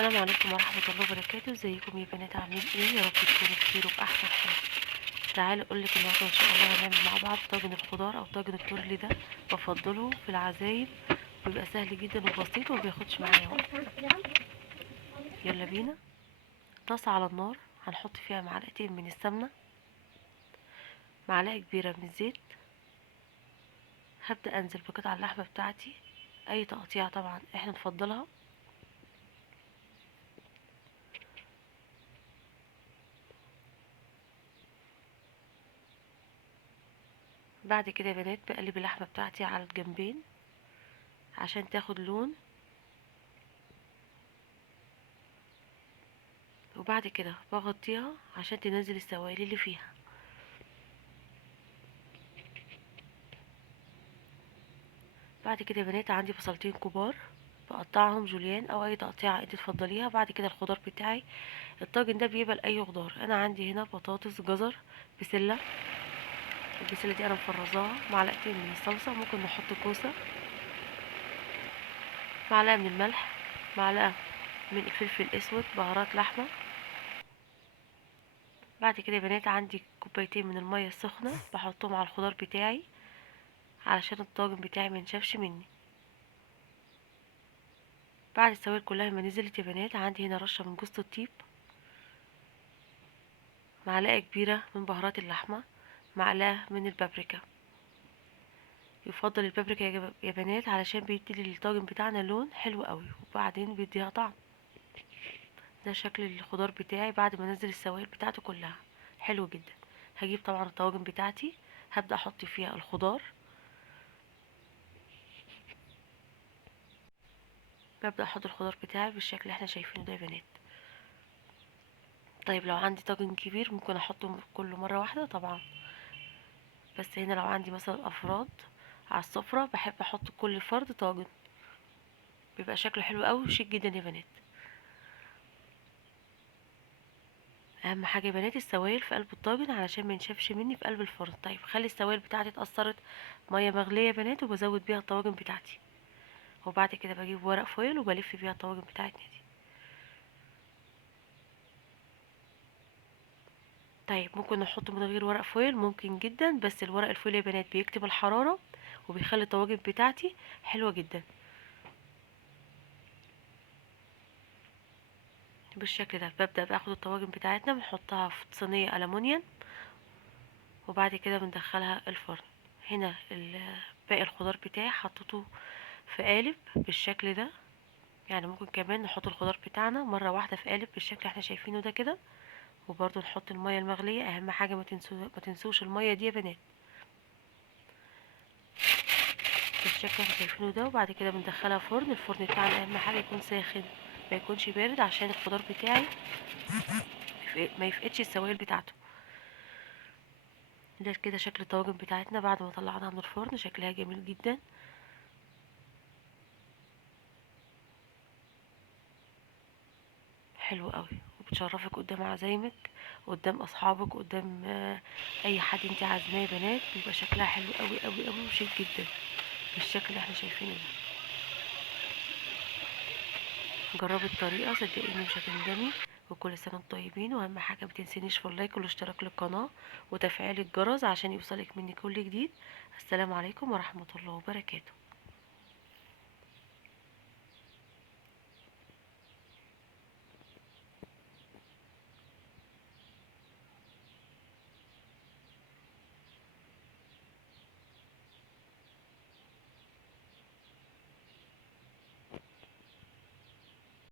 السلام عليكم ورحمة الله وبركاته. ازيكم يا بنات؟ عاملين ايه؟ يا رب تكونوا بخير وبأحسن حال. تعالوا اقولك النهارده ان شاء الله هنعمل مع بعض طاجن الخضار او طاجن التورلي. ده بفضله في العزايم، بيبقى سهل جدا وبسيط ومبياخدش معايا وقت. يلا بينا. طاسة على النار، هنحط فيها معلقتين من السمنة، معلقة كبيرة من الزيت. هبدأ انزل بقطع اللحمة بتاعتي، اي تقطيع طبعا احنا نفضلها. بعد كده يا بنات بقلب اللحمة بتاعتي على الجنبين عشان تاخد لون، وبعد كده بغطيها عشان تنزل السوائل اللي فيها. بعد كده يا بنات عندي بصلتين كبار، بقطعهم جوليان او اي تقطيعه انت تفضليها. بعد كده الخضار بتاعي، الطاجن ده بيبقى لاي خضار. انا عندي هنا بطاطس، جزر، بسله. البسله دي انا مفرزاها. معلقتين من الصلصه، ممكن نحط كوسه، معلقه من الملح، معلقه من الفلفل الاسود، بهارات لحمه. بعد كده يا بنات عندي كوبايتين من الميه السخنه، بحطهم على الخضار بتاعي علشان الطاجن بتاعي منشفش مني. بعد السوائل كلها ما نزلت يا بنات، عندي هنا رشه من جوز الطيب، معلقه كبيره من بهارات اللحمه، معلقه من البابريكا. يفضل البابريكا يا بنات علشان بيدي للطاجن بتاعنا لون حلو قوي، وبعدين بيديها طعم. ده شكل الخضار بتاعي بعد ما انزل السوائل بتاعته كلها، حلو جدا. هجيب طبعا الطواجن بتاعتي، هبدأ احط فيها الخضار. ببدأ احط الخضار بتاعي بالشكل اللي احنا شايفينه ده يا بنات. طيب لو عندي طاجن كبير ممكن احطه كله مرة واحدة طبعا، بس هنا لو عندي مثلا افراد على السفرة بحب احط كل فرد طاجن، بيبقى شكله حلو قوي وشيك جدا يا بنات. اهم حاجه يا بنات السوائل في قلب الطاجن علشان ما ينشفش مني في قلب الفرن. طيب خلي السوائل بتاعتي اتأثرت ميه مغليه يا بنات، وبزود بيها الطواجن بتاعتي. وبعد كده بجيب ورق فويل وبلف بيها الطواجن بتاعتنا دي. طيب ممكن نحط من غير ورق فويل، ممكن جدا، بس الورق الفويل يا بنات بيكتم الحراره وبيخلي الطواجن بتاعتي حلوه جدا بالشكل ده. ببدأ باخد الطواجن بتاعتنا بنحطها في صينيه ألمونيوم، وبعد كده بندخلها الفرن. هنا باقي الخضار بتاعي حطيته في قالب بالشكل ده. يعني ممكن كمان نحط الخضار بتاعنا مرة واحدة في قالب بالشكل اللي احنا شايفينه ده كده. وبرضو نحط المية المغلية، اهم حاجة ما تنسوش المية دي يا بنات، بالشكل اللي احنا شايفينه ده. وبعد كده بندخلها فرن. الفرن بتاعنا اهم حاجة يكون ساخن، ما يكونش بارد، عشان الخضار بتاعي ما يفقدش السوائل بتاعته. ده كده شكل الطواجن بتاعتنا بعد ما طلعناها من الفرن، شكلها جميل جدا، حلو قوي، وبتشرفك قدام عزايمك، قدام اصحابك، قدام اي حد انت عازماه يا بنات. بيبقى شكلها حلو قوي قوي قوي وشيك جدا بالشكل اللي احنا شايفينه ده. جربي الطريقه صدقيني مش هتندمي. وكل سنه وانتم طيبين. واهم حاجه متنسينيش في اللايك والاشتراك للقناه وتفعيل الجرس عشان يوصلك مني كل جديد. السلام عليكم ورحمه الله وبركاته.